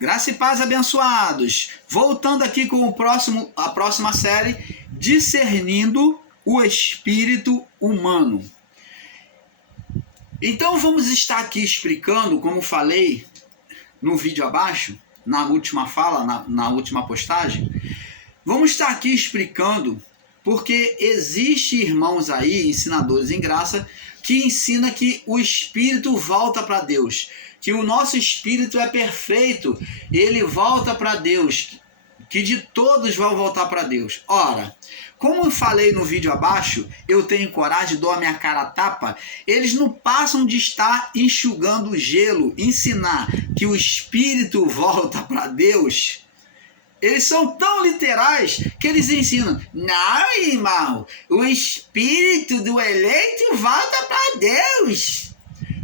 Graça e paz, abençoados. Voltando aqui com a próxima série, discernindo o espírito humano. Então vamos estar aqui explicando, como falei no vídeo abaixo, na última fala, na última postagem, vamos estar aqui explicando porque existe irmãos aí, ensinadores em graça, que ensina que o espírito volta para Deus, que o nosso espírito é perfeito, ele volta para Deus, que de todos vão voltar para Deus. Ora, como eu falei no vídeo abaixo, eu tenho coragem, dou a minha cara a tapa, eles não passam de estar enxugando o gelo, ensinar que o espírito volta para Deus. Eles são tão literais que eles ensinam: não, irmão, o espírito do eleito volta para Deus.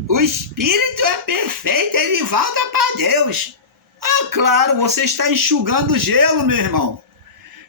O espírito é perfeito, ele volta para Deus. Ah, claro, você está enxugando gelo, meu irmão.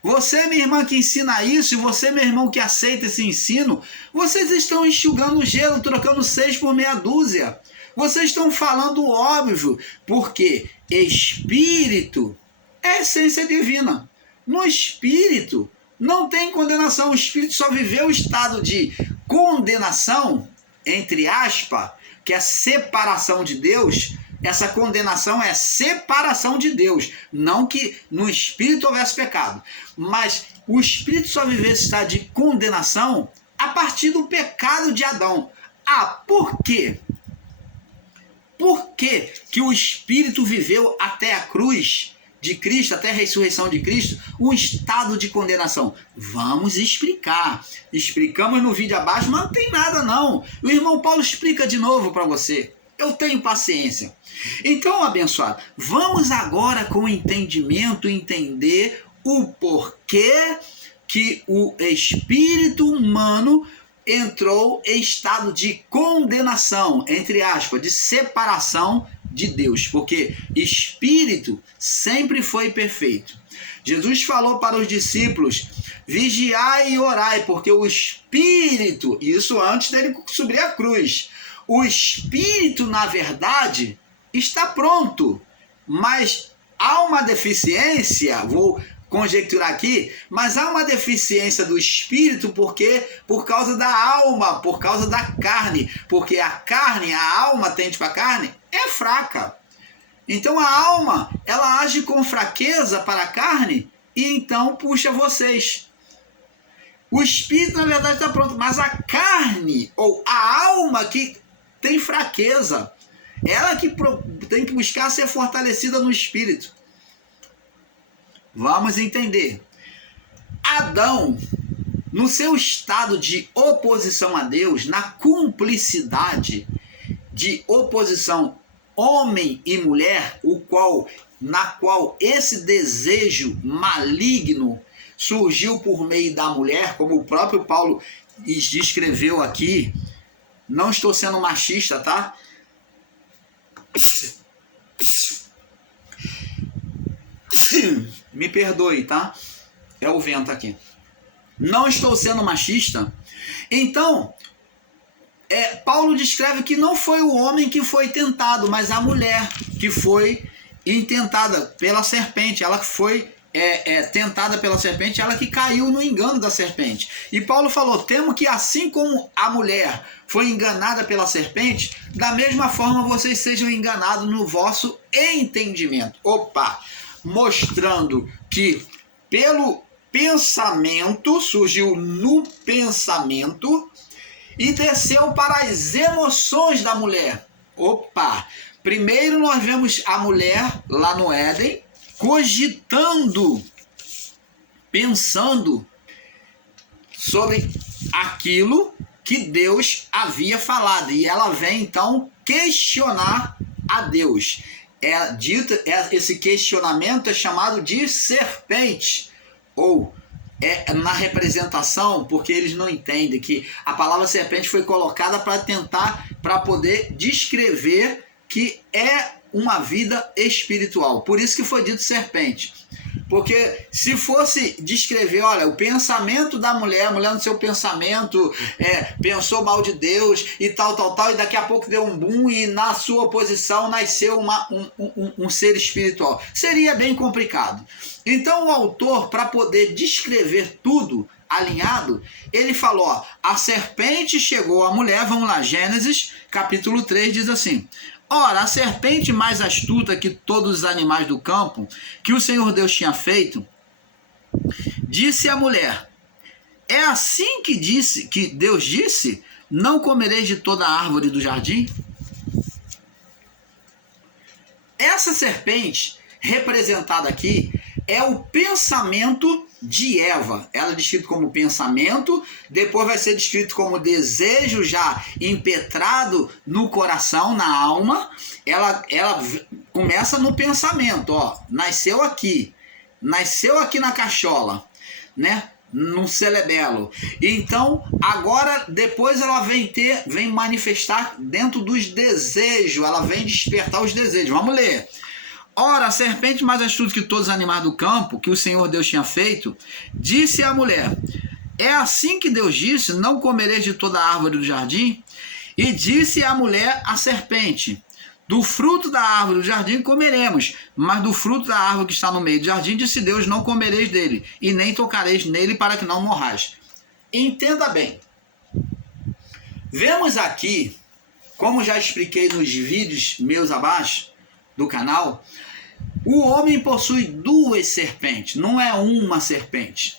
Você, minha irmã, que ensina isso, e você, meu irmão, que aceita esse ensino, vocês estão enxugando gelo, trocando 6 por meia dúzia. Vocês estão falando óbvio, porque espírito é essência divina. No espírito não tem condenação. O espírito só viveu o estado de condenação, entre aspas, que é separação de Deus. Essa condenação é separação de Deus. Não que no espírito houvesse pecado. Mas o espírito só viveu esse estado de condenação a partir do pecado de Adão. Ah, por quê? Por que que o espírito viveu até a cruz de Cristo, até a ressurreição de Cristo, um estado de condenação? Vamos explicar. Explicamos no vídeo abaixo, mas não tem nada não. O irmão Paulo explica de novo para você. Eu tenho paciência. Então, abençoado, vamos agora com entendimento entender o porquê que o espírito humano entrou em estado de condenação, entre aspas, de separação de Deus, porque espírito sempre foi perfeito. Jesus falou para os discípulos: vigiai e orai, porque o espírito, isso antes dele subir a cruz, o espírito, na verdade, está pronto, mas há uma deficiência, vou conjecturar aqui, mas há uma deficiência do espírito por causa da alma, por causa da carne, porque a carne, a alma tende para a carne, é fraca. Então a alma, ela age com fraqueza para a carne e então puxa vocês. O espírito, na verdade, está pronto, mas a carne, ou a alma que tem fraqueza, ela que tem que buscar ser fortalecida no espírito. Vamos entender. Adão, no seu estado de oposição a Deus, na cumplicidade de oposição homem e mulher, na qual esse desejo maligno surgiu por meio da mulher, como o próprio Paulo descreveu aqui. Não estou sendo machista, tá? Me perdoe, tá? É o vento aqui. Não estou sendo machista. Então, Paulo descreve que não foi o homem que foi tentado, mas a mulher que foi intentada pela serpente. Ela que foi tentada pela serpente, ela que caiu no engano da serpente. E Paulo falou: temo que assim como a mulher foi enganada pela serpente, da mesma forma vocês sejam enganados no vosso entendimento. Opa! Mostrando que pelo pensamento, surgiu no pensamento e desceu para as emoções da mulher. Opa! Primeiro nós vemos a mulher lá no Éden, cogitando, pensando sobre aquilo que Deus havia falado. E ela vem então questionar a Deus. Esse questionamento é chamado de serpente, ou na representação, porque eles não entendem que a palavra serpente foi colocada para poder descrever que é uma vida espiritual. Por isso que foi dito serpente. Porque se fosse descrever, olha, o pensamento da mulher, a mulher no seu pensamento pensou mal de Deus e tal, e daqui a pouco deu um boom e na sua posição nasceu um ser espiritual. Seria bem complicado. Então o autor, para poder descrever tudo alinhado, ele falou, ó, a serpente chegou à mulher, vamos lá, Gênesis capítulo 3 diz assim: ora, a serpente mais astuta que todos os animais do campo que o Senhor Deus tinha feito, disse à mulher, é assim que Deus disse, não comereis de toda a árvore do jardim? Essa serpente representada aqui é o pensamento de Eva. Ela é descrita como pensamento, depois vai ser descrito como desejo já impetrado no coração, na alma. Ela começa no pensamento, ó, nasceu aqui na cachola, né? No cerebelo. Então, agora, depois ela vem manifestar dentro dos desejos, ela vem despertar os desejos. Vamos ler. Ora, a serpente mais astuta que todos os animais do campo, que o Senhor Deus tinha feito, disse à mulher, é assim que Deus disse, não comereis de toda a árvore do jardim? E disse a mulher à serpente, do fruto da árvore do jardim comeremos, mas do fruto da árvore que está no meio do jardim, disse Deus, não comereis dele, e nem tocareis nele para que não morrais. Entenda bem. Vemos aqui, como já expliquei nos vídeos meus abaixo do canal, o homem possui duas serpentes, não é uma serpente.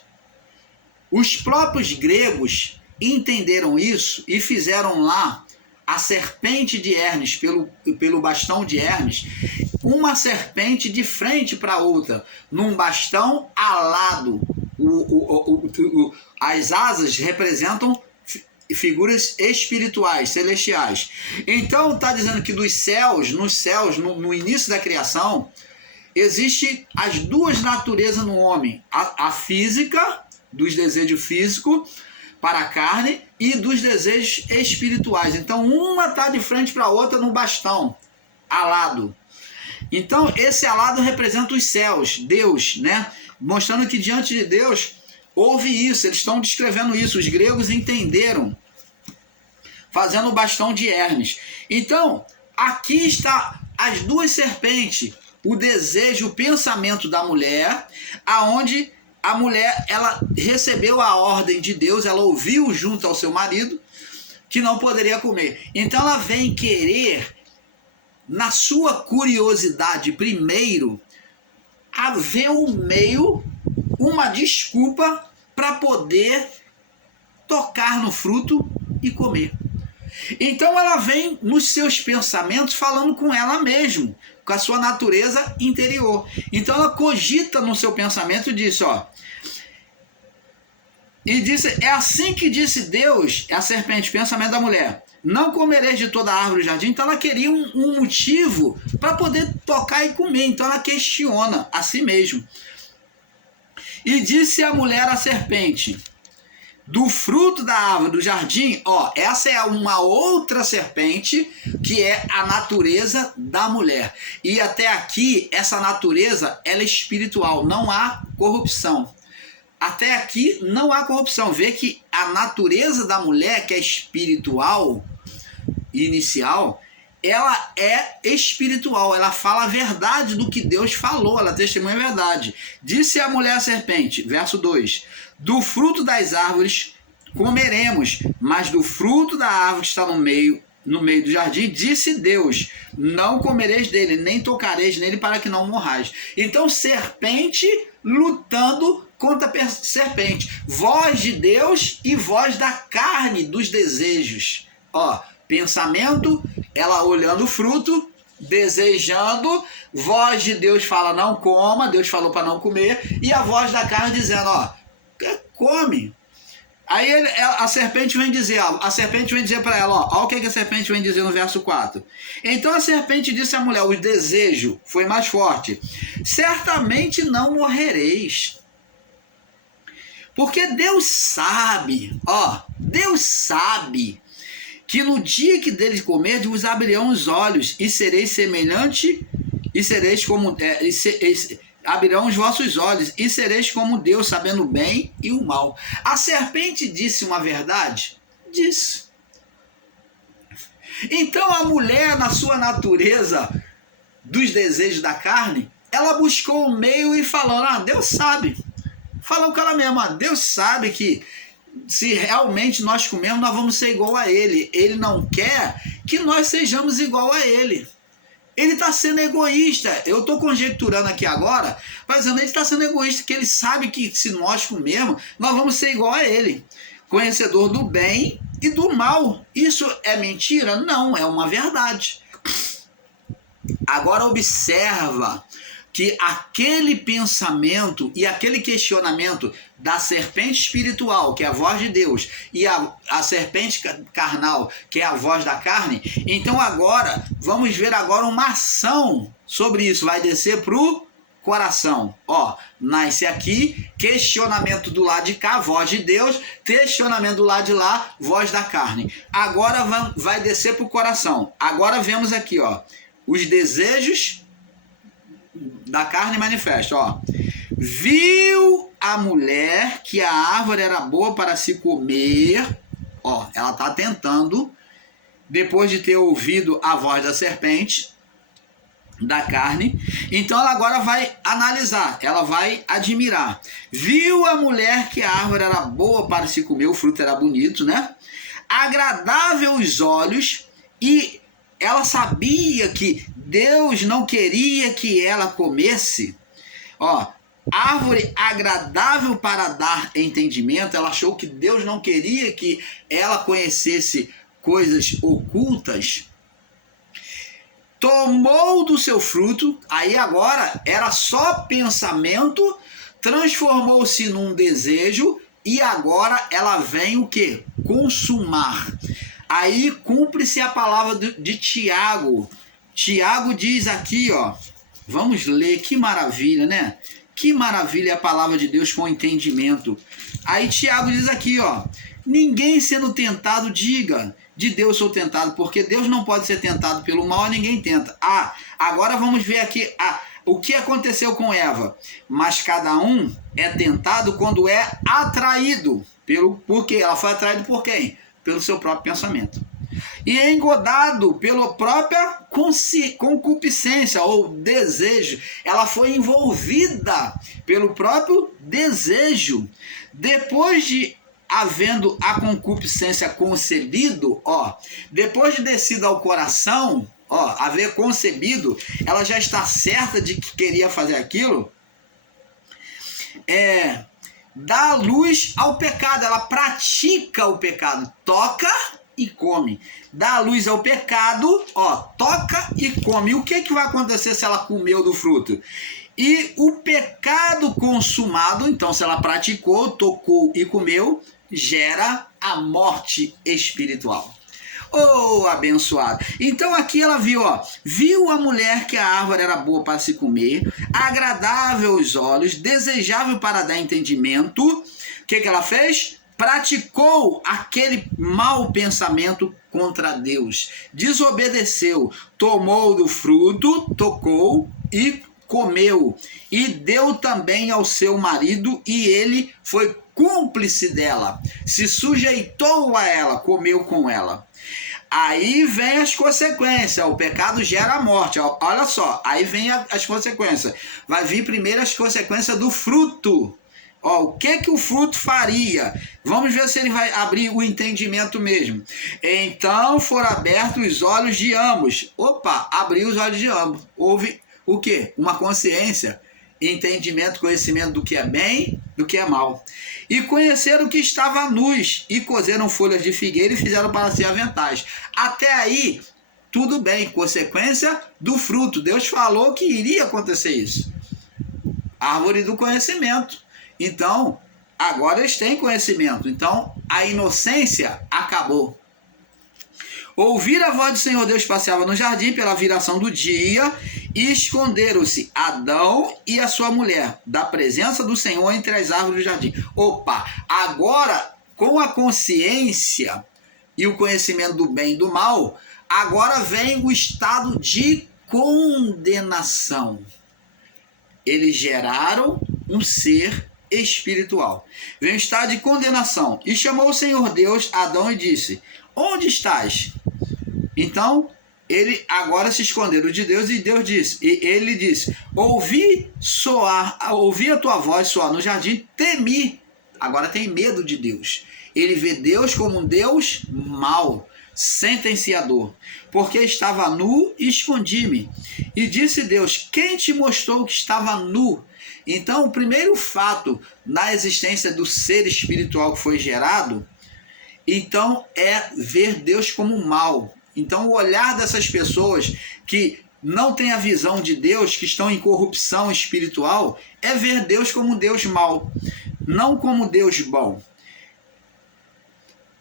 Os próprios gregos entenderam isso e fizeram lá a serpente de Hermes, pelo bastão de Hermes, uma serpente de frente para outra, num bastão alado. As asas representam figuras espirituais, celestiais. Então está dizendo que nos céus, no início da criação, existe as duas naturezas no homem, a física, dos desejos físicos para a carne e dos desejos espirituais. Então uma está de frente para a outra no bastão, alado. Então esse alado representa os céus, Deus, né? Mostrando que diante de Deus houve isso, eles estão descrevendo isso, os gregos entenderam, fazendo o bastão de Hermes. Então aqui está as duas serpentes, o desejo, o pensamento da mulher, aonde a mulher, ela recebeu a ordem de Deus, ela ouviu junto ao seu marido que não poderia comer. Então ela vem querer, na sua curiosidade primeiro, haver um meio, uma desculpa para poder tocar no fruto e comer. Então ela vem nos seus pensamentos falando com ela mesma, com a sua natureza interior. Então ela cogita no seu pensamento e disse, ó, e disse, é assim que disse Deus, a serpente, pensamento da mulher, não comereis de toda a árvore do jardim. Então ela queria um motivo para poder tocar e comer. Então ela questiona a si mesma. E disse a mulher à serpente, do fruto da árvore do jardim, ó, essa é uma outra serpente que é a natureza da mulher. E até aqui, essa natureza, ela é espiritual, não há corrupção. Até aqui não há corrupção. Vê que a natureza da mulher, que é espiritual, inicial, ela é espiritual, ela fala a verdade do que Deus falou, ela testemunha a verdade. Disse a mulher à serpente, verso 2, do fruto das árvores comeremos, mas do fruto da árvore que está no meio do jardim, disse Deus, não comereis dele, nem tocareis nele para que não morrais. Então serpente lutando contra a serpente, voz de Deus e voz da carne, dos desejos. Ó, pensamento, ela olhando o fruto, desejando, voz de Deus fala não coma, Deus falou para não comer, e a voz da carne dizendo, ó, come. Aí a serpente vem dizer para ela, ó o que a serpente vem dizer no verso 4. Então a serpente disse à mulher, o desejo foi mais forte, certamente não morrereis. Porque Deus sabe, ó, Deus sabe que no dia que deles comerdes vos abrirão os olhos e sereis semelhante, e sereis como, abrirão os vossos olhos, e sereis como Deus, sabendo o bem e o mal. A serpente disse uma verdade? Disse. Então a mulher, na sua natureza dos desejos da carne, ela buscou o meio e falou, Deus sabe. Falou com ela mesma, Deus sabe que se realmente nós comemos, nós vamos ser igual a Ele. Ele não quer que nós sejamos igual a Ele. Ele está sendo egoísta. Eu estou conjecturando aqui agora, mas ele está sendo egoísta, que ele sabe que se nós comermos, nós vamos ser igual a Ele. Conhecedor do bem e do mal. Isso é mentira? Não, é uma verdade. Agora observa que aquele pensamento e aquele questionamento da serpente espiritual, que é a voz de Deus, e a serpente carnal, que é a voz da carne, então agora, vamos ver agora uma ação sobre isso, vai descer para o coração. Nasce aqui, questionamento do lado de cá, voz de Deus, questionamento do lado de lá, voz da carne. Agora vai descer para o coração. Agora vemos aqui, os desejos da carne manifesta, viu a mulher que a árvore era boa para se comer, ela está tentando, depois de ter ouvido a voz da serpente, da carne, então ela agora vai analisar, ela vai admirar. Viu a mulher que a árvore era boa para se comer, o fruto era bonito, né? Agradável aos olhos, e ela sabia que Deus não queria que ela comesse. Árvore agradável para dar entendimento. Ela achou que Deus não queria que ela conhecesse coisas ocultas. Tomou do seu fruto. Aí agora era só pensamento, transformou-se num desejo, e agora ela vem o quê? Consumar. Aí cumpre-se a palavra de Tiago. Tiago diz aqui, vamos ler, que maravilha, né? Que maravilha a palavra de Deus com entendimento. Aí Tiago diz aqui, ninguém sendo tentado diga, de Deus sou tentado, porque Deus não pode ser tentado pelo mal, ninguém tenta. Agora vamos ver aqui o que aconteceu com Eva. Mas cada um é tentado quando é atraído. Por quê? Ela foi atraída por quem? Pelo seu próprio pensamento. E engodado pela própria concupiscência ou desejo. Ela foi envolvida pelo próprio desejo. Depois de havendo a concupiscência concebido, depois de descido ao coração, haver concebido, ela já está certa de que queria fazer aquilo, dá luz ao pecado, ela pratica o pecado, toca e come. Dá luz ao pecado, toca e come. E o que vai acontecer se ela comeu do fruto? E o pecado consumado, então se ela praticou, tocou e comeu, gera a morte espiritual. Abençoado. Então aqui ela viu a mulher que a árvore era boa para se comer, agradável aos olhos, desejável para dar entendimento. O que ela fez? Praticou aquele mau pensamento contra Deus, desobedeceu, tomou do fruto, tocou e comeu, e deu também ao seu marido, e ele foi cúmplice dela, se sujeitou a ela, comeu com ela. Aí vem as consequências, o pecado gera a morte, olha só, aí vem as consequências, vai vir primeiro as consequências do fruto. O que o fruto faria? Vamos ver se ele vai abrir o entendimento mesmo. Então foram abertos os olhos de ambos. Abriu os olhos de ambos. Houve o quê? Uma consciência, entendimento, conhecimento do que é bem, do que é mal. E conheceram que estava nus, e cozeram folhas de figueira e fizeram para si aventais. Até aí, tudo bem, consequência do fruto. Deus falou que iria acontecer isso. Árvore do conhecimento. Então, agora eles têm conhecimento. Então, a inocência acabou. Ouvir a voz do Senhor Deus passeava no jardim pela viração do dia, e esconderam-se Adão e a sua mulher da presença do Senhor entre as árvores do jardim. Agora, com a consciência e o conhecimento do bem e do mal, agora vem o estado de condenação. Eles geraram um ser espiritual. Vem um estado de condenação. E chamou o Senhor Deus Adão e disse: onde estás? Então, ele agora se esconderam de Deus e Deus disse, e ele disse: ouvi a tua voz soar no jardim, temi. Agora tem medo de Deus. Ele vê Deus como um Deus mau, sentenciador. Porque estava nu e escondi-me. E disse Deus: quem te mostrou que estava nu? Então, o primeiro fato na existência do ser espiritual que foi gerado, então, é ver Deus como mau. Então, o olhar dessas pessoas que não têm a visão de Deus, que estão em corrupção espiritual, é ver Deus como Deus mau, não como Deus bom.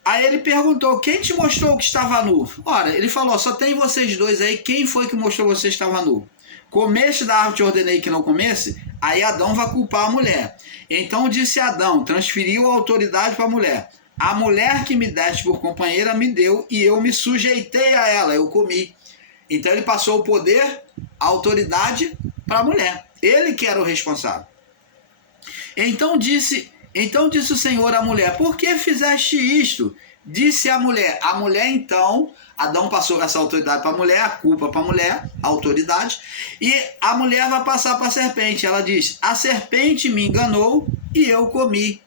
Aí ele perguntou: quem te mostrou que estava nu? Ora, ele falou: só tem vocês dois aí, quem foi que mostrou que você estava nu? Comeste da árvore, te ordenei que não comesse? Aí Adão vai culpar a mulher. Então disse Adão, transferiu a autoridade para a mulher: a mulher que me deste por companheira me deu e eu me sujeitei a ela, eu comi. Então ele passou o poder, a autoridade para a mulher. Ele que era o responsável. Então disse o Senhor à mulher: por que fizeste isto? Disse a mulher então, Adão passou essa autoridade para a mulher, a culpa para a mulher, a autoridade, e a mulher vai passar para a serpente. Ela diz: a serpente me enganou e eu comi.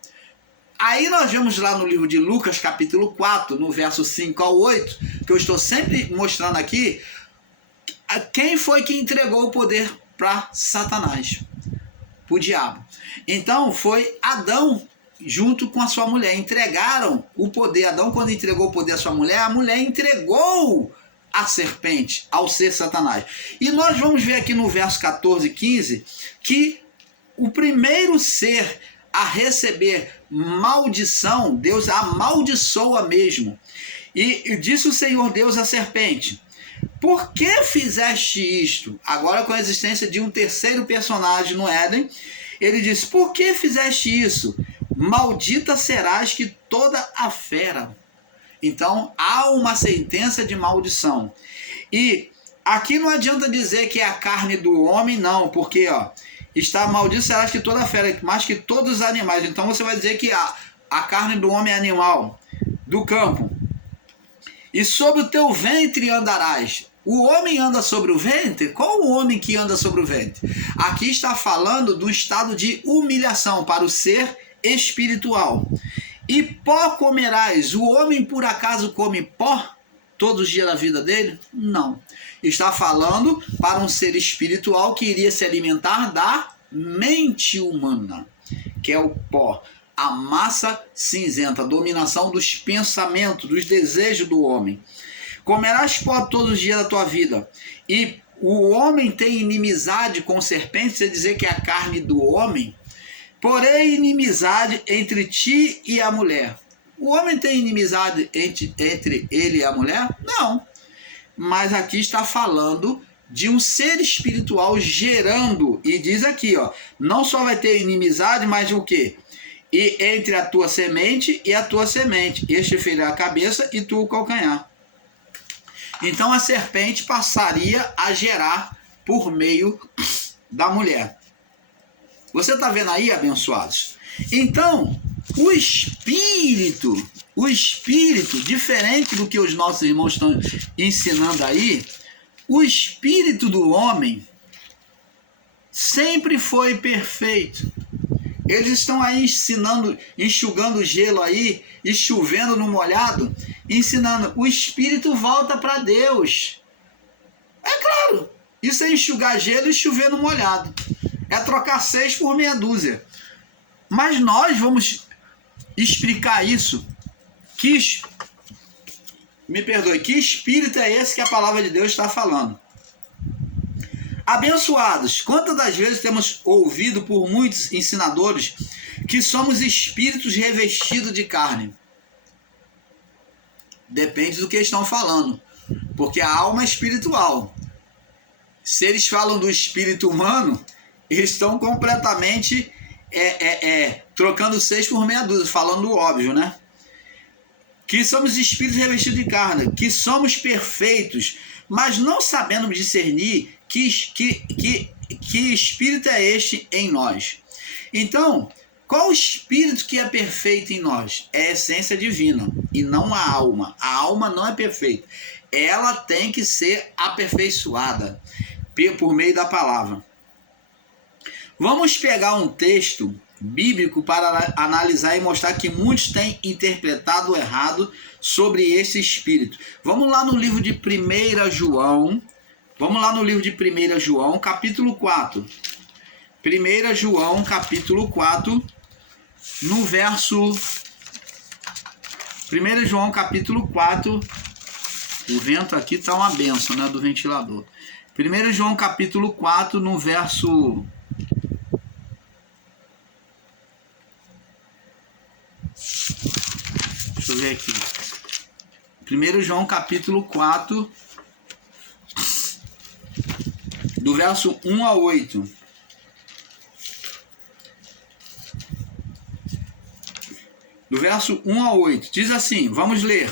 Aí nós vemos lá no livro de Lucas, capítulo 4, no verso 5 ao 8, que eu estou sempre mostrando aqui, quem foi que entregou o poder para Satanás, para o diabo. Então foi Adão junto com a sua mulher, entregaram o poder. Adão, quando entregou o poder à sua mulher, a mulher entregou a serpente ao ser Satanás. E nós vamos ver aqui no verso 14 e 15 que o primeiro ser a receber maldição, Deus amaldiçoa mesmo. E disse o Senhor Deus à serpente: por que fizeste isto? Agora, com a existência de um terceiro personagem no Éden, ele diz: por que fizeste isso? Maldita serás que toda a fera. Então há uma sentença de maldição. E aqui não adianta dizer que é a carne do homem, não, porque está maldito serás que toda a fera, mais que todos os animais. Então você vai dizer que a carne do homem é animal do campo. E sobre o teu ventre andarás. O homem anda sobre o ventre? Qual o homem que anda sobre o ventre? Aqui está falando do estado de humilhação para o ser espiritual. E pó comerás. O homem por acaso come pó todos os dias da vida dele? Não. Está falando para um ser espiritual que iria se alimentar da mente humana, que é o pó, a massa cinzenta, a dominação dos pensamentos, dos desejos do homem. Comerás pó todos os dias da tua vida. E o homem tem inimizade com serpentes, você dizer que é a carne do homem. Porém, inimizade entre ti e a mulher. O homem tem inimizade entre ele e a mulher? Não. Mas aqui está falando de um ser espiritual gerando. E diz aqui, não só vai ter inimizade, mas o quê? E entre a tua semente e a tua semente. Este ferirá a cabeça e tu o calcanhar. Então a serpente passaria a gerar por meio da mulher. Você está vendo aí, abençoados? Então, o espírito, diferente do que os nossos irmãos estão ensinando aí, o espírito do homem sempre foi perfeito. Eles estão aí enxugando gelo aí, e chovendo no molhado, ensinando. O espírito volta para Deus. É claro, isso é enxugar gelo e chover no molhado. É trocar 6 por meia dúzia. Mas nós vamos explicar isso. Que espírito é esse que a palavra de Deus está falando? Abençoados, quantas das vezes temos ouvido por muitos ensinadores que somos espíritos revestidos de carne? Depende do que estão falando, porque a alma é espiritual. Se eles falam do espírito humano, eles estão completamente trocando 6 por meia dúzia, falando o óbvio, né? Que somos espíritos revestidos de carne, que somos perfeitos, mas não sabendo discernir que espírito é este em nós? Então, qual o espírito que é perfeito em nós? É a essência divina e não a alma. A alma não é perfeita. Ela tem que ser aperfeiçoada por meio da palavra. Vamos pegar um texto bíblico para analisar e mostrar que muitos têm interpretado errado sobre esse espírito. Vamos lá no livro de 1 João. Vamos lá no livro de 1 João, capítulo 4. 1 João, capítulo 4, no verso... 1 João, capítulo 4. O vento aqui está uma benção, né, do ventilador. 1 João, capítulo 4, no verso... Deixa eu ver aqui. 1 João, capítulo 4, do verso 1 a 8. Do verso 1 a 8. Diz assim, vamos ler.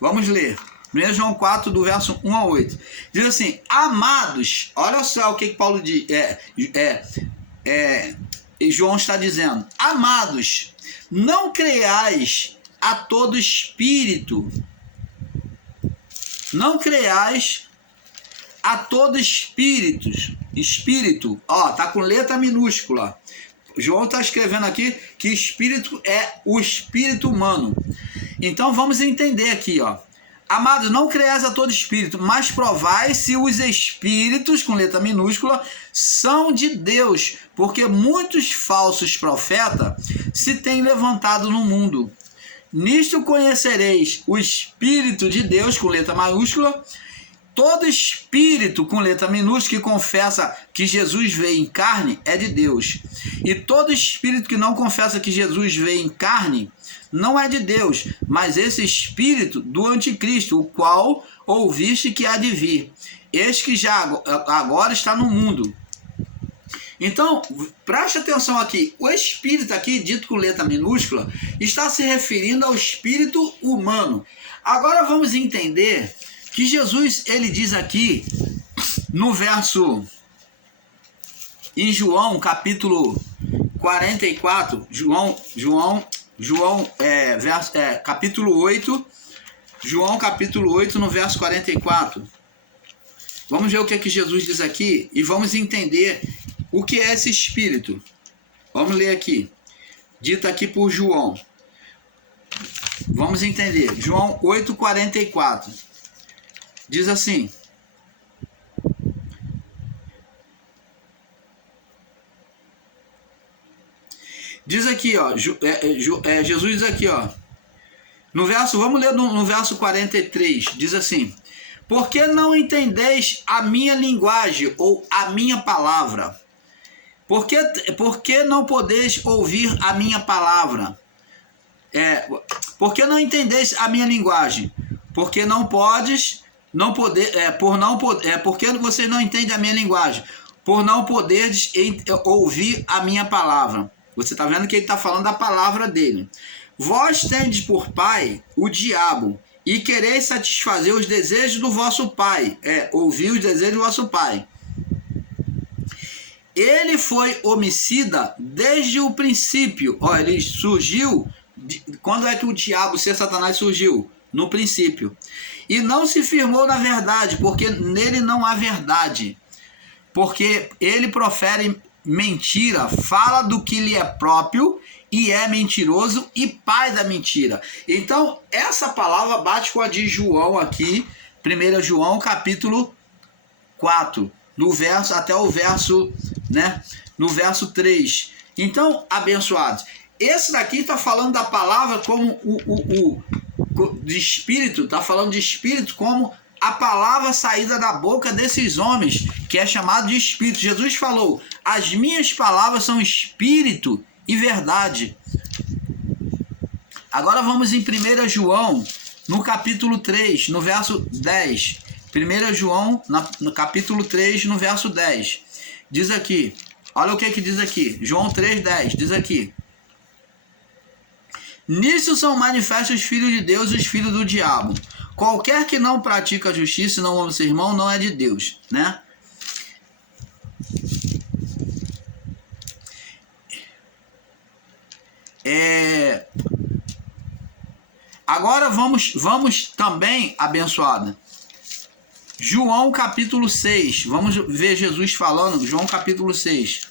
Vamos ler. 1 João 4, do verso 1 a 8. Diz assim, amados, olha só o que Paulo diz, João está dizendo. Amados, não creiais a todo espírito. Não creiais a todo espírito, ó, tá com letra minúscula. João está escrevendo aqui que espírito é o espírito humano. Então vamos entender aqui, ó. Amados, não creiais a todo espírito, mas provai se os espíritos, com letra minúscula, são de Deus, porque muitos falsos profetas se têm levantado no mundo. Nisto conhecereis o Espírito de Deus, com letra maiúscula. Todo espírito, com letra minúscula, que confessa que Jesus veio em carne, é de Deus. E todo espírito que não confessa que Jesus veio em carne, não é de Deus, mas esse espírito do anticristo, o qual ouviste que há de vir. Este que já agora está no mundo. Então, preste atenção aqui. O espírito aqui, dito com letra minúscula, está se referindo ao espírito humano. Agora vamos entender que Jesus, ele diz aqui, no verso, em João, capítulo 44, capítulo 8, João, capítulo 8, no verso 44. Vamos ver o que é que Jesus diz aqui e vamos entender o que é esse espírito. Vamos ler aqui, dito aqui por João. Vamos entender. João 8, 44. Diz assim. Diz aqui, ó. Jesus diz aqui, ó. No verso, vamos ler no verso 43. Diz assim: por que não entendeis a minha linguagem ou a minha palavra? Por que não podeis ouvir a minha palavra? Por que não entendeis a minha linguagem? Porque não podes, não poder, porque vocês não entendem a minha linguagem? Por não poderes ouvir a minha palavra. Você está vendo que ele está falando da palavra dele. Vós tendes por pai o diabo, e quereis satisfazer os desejos do vosso pai. Ouvir os desejos do vosso pai. Ele foi homicida desde o princípio. Ele surgiu. Quando é que o diabo, ser Satanás, surgiu? No princípio. E não se firmou na verdade, porque nele não há verdade. Porque ele profere mentira, fala do que lhe é próprio e é mentiroso e pai da mentira. Então, essa palavra bate com a de João aqui, 1 João, capítulo 4, no verso, até o verso, né, no verso 3. Então, abençoados, esse daqui está falando da palavra como de espírito, está falando de espírito como a palavra saída da boca desses homens, que é chamado de espírito. Jesus falou: as minhas palavras são espírito e verdade. Agora vamos em 1 João, no capítulo 3, no verso 10. 1 João, no capítulo 3, no verso 10. Diz aqui, olha o que diz aqui. João 3,10, diz aqui: nisso são manifestos os filhos de Deus e os filhos do diabo. Qualquer que não pratica a justiça e não ama seu irmão não é de Deus, né? Agora vamos também, abençoada, João capítulo 6. Vamos ver Jesus falando, João capítulo 6.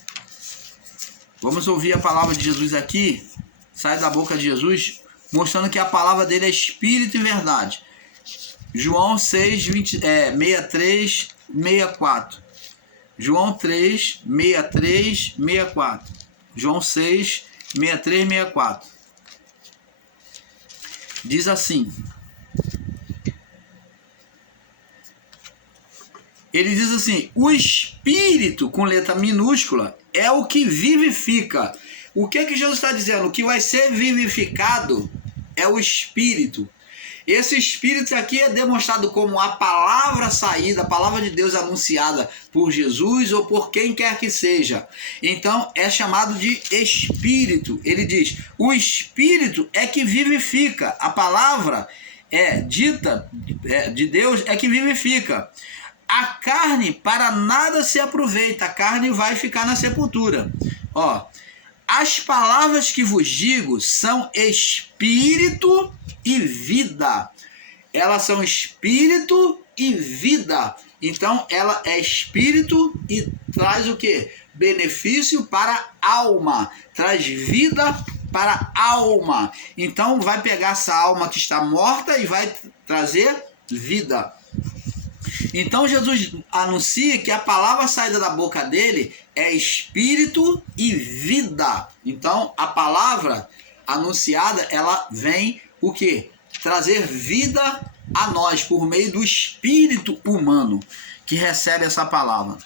Vamos ouvir a palavra de Jesus aqui, sai da boca de Jesus, mostrando que a palavra dele é espírito e verdade. João 6, 63, 64. João 3, 63, 64. João 6, 63, 64. Diz assim. Ele diz assim: o espírito, com letra minúscula, é o que vivifica. O que Jesus está dizendo? O que vai ser vivificado é o espírito. Esse espírito aqui é demonstrado como a palavra saída, a palavra de Deus anunciada por Jesus ou por quem quer que seja. Então é chamado de espírito. Ele diz: o espírito é que vivifica. A palavra dita de Deus é que vivifica. A carne para nada se aproveita, a carne vai ficar na sepultura. As palavras que vos digo são espírito e vida. Elas são espírito e vida. Então ela é espírito e traz o quê? Benefício para a alma. Traz vida para a alma. Então vai pegar essa alma que está morta e vai trazer vida. Então Jesus anuncia que a palavra saída da boca dele é espírito e vida. Então a palavra anunciada, ela vem o quê? Trazer vida a nós por meio do espírito humano que recebe essa palavra.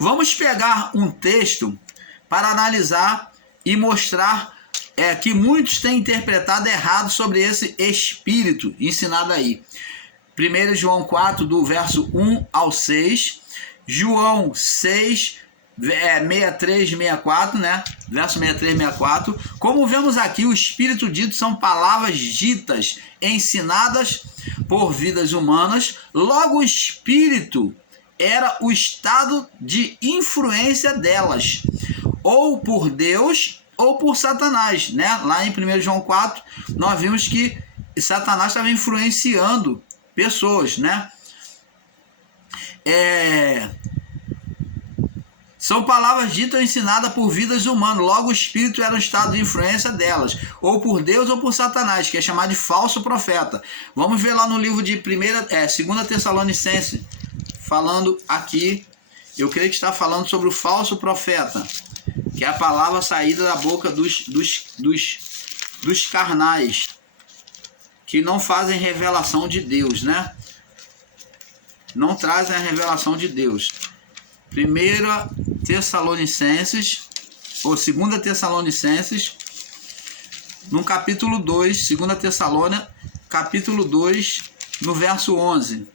Vamos pegar um texto para analisar e mostrar que muitos têm interpretado errado sobre esse espírito ensinado aí. 1 João 4, do verso 1 ao 6, João 6, 63, 64, né? Verso 63, 64. Como vemos aqui, o espírito dito são palavras ditas, ensinadas por vidas humanas. Logo, o espírito era o estado de influência delas, ou por Deus ou por Satanás, né? Lá em 1 João 4, nós vimos que Satanás estava influenciando pessoas, né? São palavras ditas ou ensinadas por vidas humanas. Logo, o espírito era um estado de influência delas, ou por Deus ou por Satanás, que é chamado de falso profeta. Vamos ver lá no livro de 2 Tessalonicenses, falando aqui, eu creio que está falando sobre o falso profeta, que é a palavra saída da boca dos carnais, que não fazem revelação de Deus, né? Não trazem a revelação de Deus. 1 Tessalonicenses, ou 2 Tessalonicenses, no capítulo 2, 2 Tessalônica, capítulo 2, no verso 11.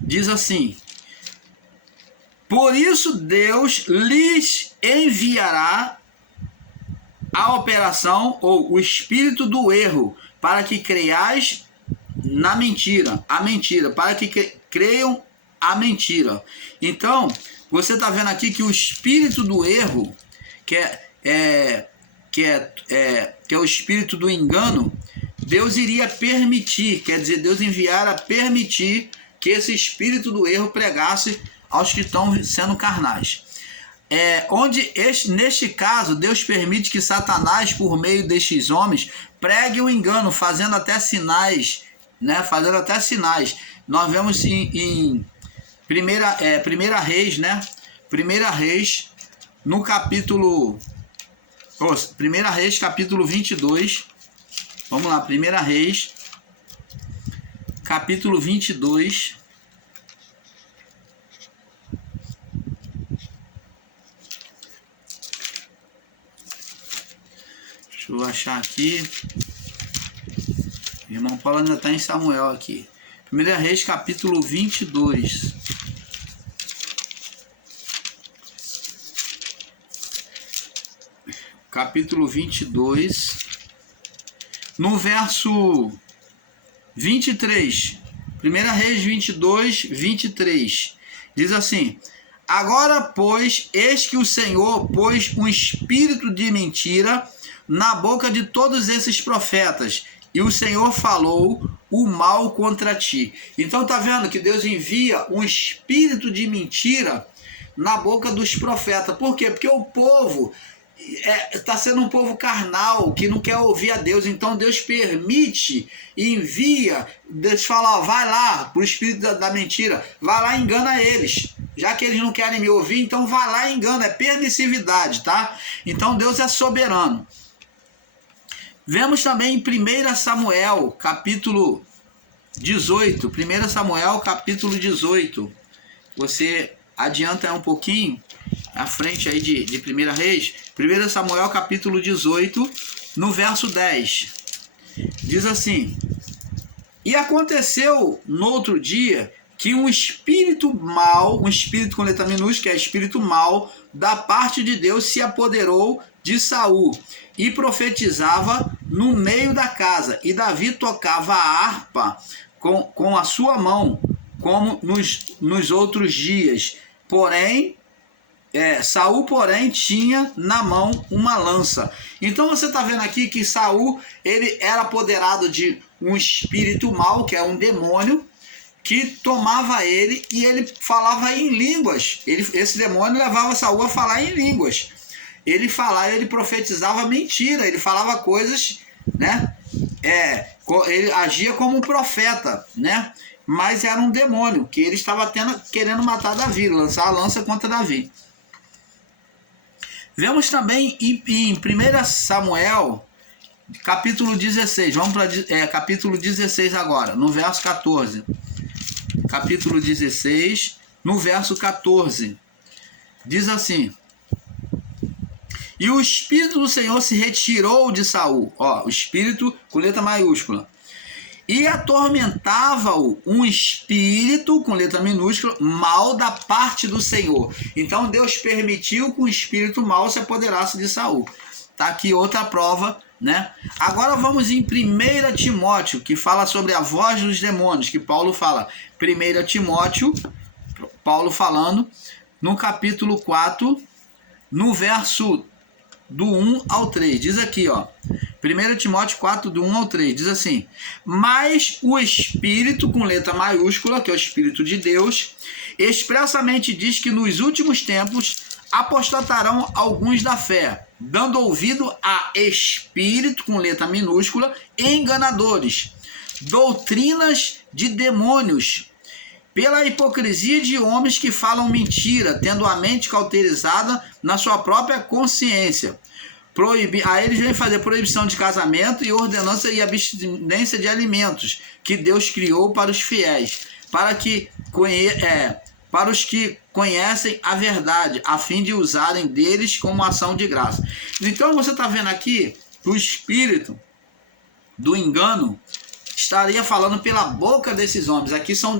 Diz assim: por isso Deus lhes enviará a operação ou o espírito do erro, para que creiais na mentira, para que creiam a mentira. Então, você está vendo aqui que o espírito do erro, que é o espírito do engano, Deus iria permitir, quer dizer, Deus enviara a permitir que esse espírito do erro pregasse aos que estão sendo carnais. Neste caso, Deus permite que Satanás, por meio destes homens, pregue o engano, fazendo até sinais, né? Fazendo até sinais. Nós vemos em Primeira Reis, né? Primeira Reis, no capítulo... Primeira Reis, capítulo 22. Vamos lá, Primeira Reis, capítulo 22. Deixa eu achar aqui. O irmão Paulo ainda está em Samuel aqui. 1 Reis, capítulo 22. Capítulo 22. No verso 23. 1 Reis 22, 23. Diz assim: Agora, pois, eis que o Senhor pôs um espírito de mentira na boca de todos esses profetas, e o Senhor falou o mal contra ti. Então tá vendo que Deus envia um espírito de mentira na boca dos profetas. Por quê? Porque o povo está sendo um povo carnal, que não quer ouvir a Deus. Então Deus permite e envia, Deus fala, ó, vai lá pro espírito da mentira, vai lá e engana eles. Já que eles não querem me ouvir, então vai lá e engana, é permissividade, tá? Então Deus é soberano. Vemos também em 1 Samuel, capítulo 18. 1 Samuel, capítulo 18. Você adianta um pouquinho, à frente aí de 1 Reis. 1 Samuel, capítulo 18, no verso 10. Diz assim: E aconteceu no outro dia que um espírito mau, um espírito com letra minúscula, que é espírito mau, da parte de Deus se apoderou de Saul e profetizava no meio da casa. E Davi tocava a harpa com a sua mão, como nos outros dias. Porém, Saul, porém, tinha na mão uma lança. Então você está vendo aqui que Saul, ele era apoderado de um espírito mau, que é um demônio, que tomava ele e ele falava em línguas. Esse demônio levava Saul a falar em línguas. Ele falava, ele profetizava mentira, ele falava coisas, né? Ele agia como um profeta, né? Mas era um demônio, que ele estava querendo matar Davi, lançar a lança contra Davi. Vemos também em 1 Samuel, capítulo 16, vamos para capítulo 16 agora, no verso 14. Capítulo 16, no verso 14. Diz assim: E o Espírito do Senhor se retirou de Saul, o Espírito com letra maiúscula, e atormentava-o um espírito com letra minúscula mau da parte do Senhor. Então Deus permitiu que um espírito mau se apoderasse de Saul. Tá aqui outra prova, né? Agora vamos em 1 Timóteo, que fala sobre a voz dos demônios, que Paulo fala. 1 Timóteo, Paulo falando, no capítulo 4, no verso do 1 ao 3. Diz aqui, 1 Timóteo 4, do 1 ao 3, diz assim: Mas o Espírito, com letra maiúscula, que é o Espírito de Deus, expressamente diz que nos últimos tempos apostatarão alguns da fé, dando ouvido a espírito, com letra minúscula, enganadores, doutrinas de demônios, pela hipocrisia de homens que falam mentira, tendo a mente cauterizada na sua própria consciência. Aí eles vêm fazer proibição de casamento e ordenança e abstinência de alimentos que Deus criou para os fiéis, para os que conhecem a verdade, a fim de usarem deles como ação de graça. Então você está vendo aqui que o espírito do engano estaria falando pela boca desses homens. Aqui são